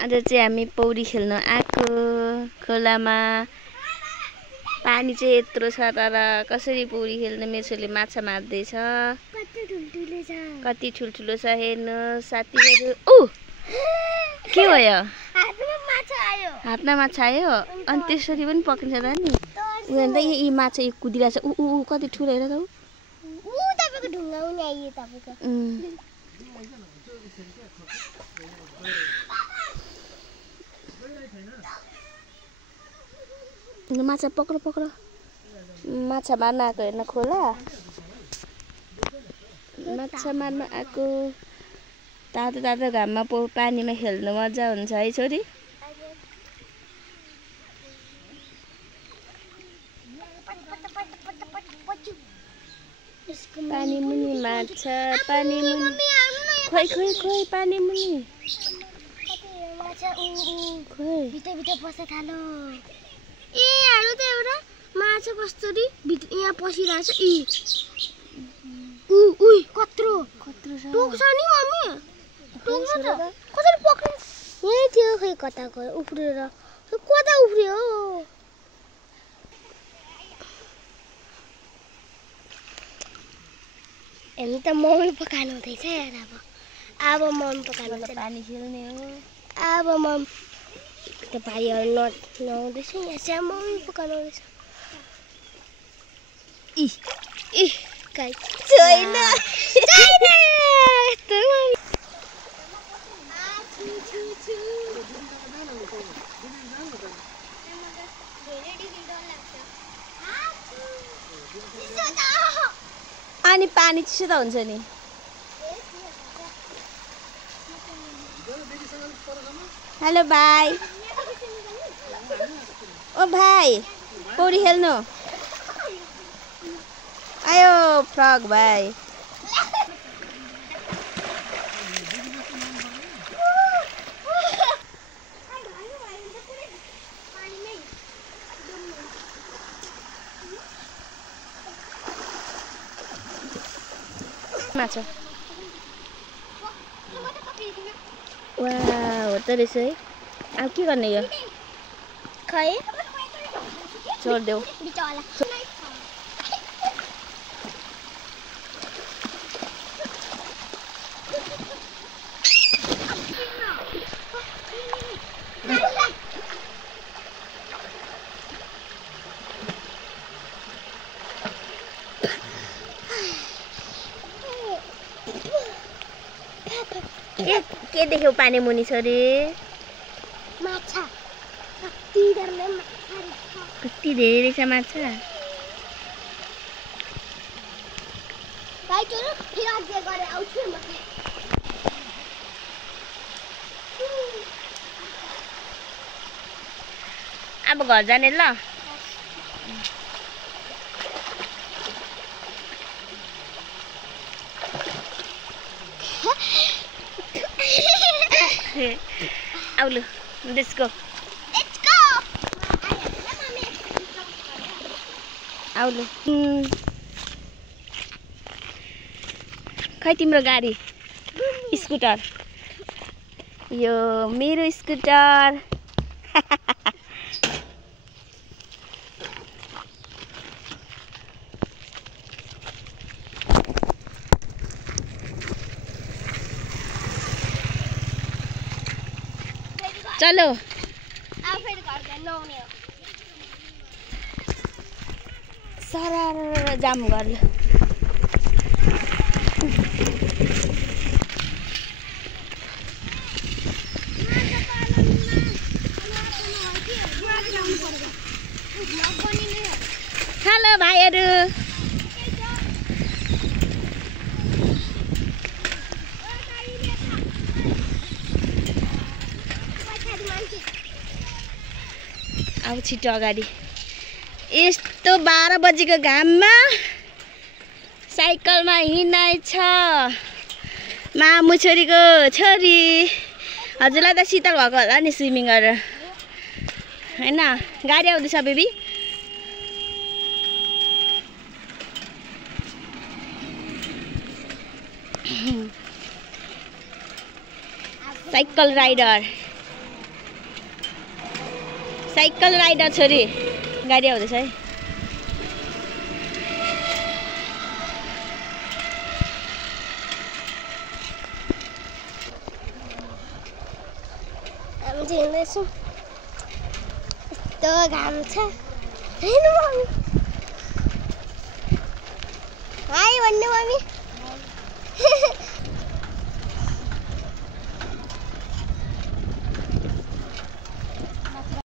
आज चाहिँ हामी पौडी खेल्न आएको खोलामा। पानी चाहिँ यत्रो छ तर कसरी पौडी खेल्ने मेरो छोरीले माछा मार्दैछ। कति ठुल्ठुलो छ हेर्नु साथीहरु। ओ के भयो? हातमा माछा आयो अनि त्यसरी पनि पक्रिन्छ त नि। उ हेर्नु त यी माछा यी कुदिरहेछ। उ उ कति ठुलो हेर त उ। तपाईको ढुङ्गा उनी आइयो तपाईको। माछा पक्रो पक्रो। माछा मार्न आएको हेर्न खोला। माछा मार्न आएको। तातो तातो घाममा पानीमा खेल्नु मजा हुन्छ है छोरी। पानी मुनि माछा पानी मुनि। खोइ खोइ खोइ पानी मुनि। खोइ भित्र भित्र पस्न थालो। ए हालु त एउटा माछा कस्तरी भित्र यहाँ पसिरहेछ। इ उइ कत्रो कत्रो छ। टोक्छ नि मम्मी। टोक्छ त कसरी पक्रिन्छ? यही थियो खै कता गयो उफ्रेर। कता उफ्रियो? हामी त मम्मी पकाउनु हुँदैछ यार। अब मम्मी पकाउनु पानी खेल्ने हो। अब मम्मी त भाइहरू नआउँदैछ यहाँ स्याम मम्मी पकाउनु हुँदैछ। इ गाई छैन छैन यस्तो मम्मी। अनि पानी चिसो त हुन्छ नि। हेलो भाइ। ओ भाइ पौडी खेल्नु आयो फ्रग भाइ। माछा वाह हो त रहेछ है। अब के गर्ने यो? खै छोडिदेऊ। के देख्यौ पानी मुनि छोरी? माछा कति धेरै माछा रहेछ। कति धेरै रहेछ माछा। भाइ चोरो फेरि अझै गरे आउँछु म। अब घर जाने ल। आउलु लेट्स गो। आउलु। खै तिम्रो गाडी स्कुटर? यो मेरो स्कुटर। चलो सारा जाम गर्नु। हेलो भाइहरू। अब छिटो अगाडि। यस्तो 12 बजेको घाममा साइकलमा हिँड्छ मामु छोरीको छोरी। हजुरलाई त शीतल भएको होला नि स्विमिङ गरेर हैन? गाडी आउँदैछ baby. Cycle rider. Cycle rider छोरी गाडी आउँदैछ है। हामी चाहिँ हिँड्दैछौँ। यस्तो घाम छ। हेर्नु मम्मी। हाई भन्नु मम्मी।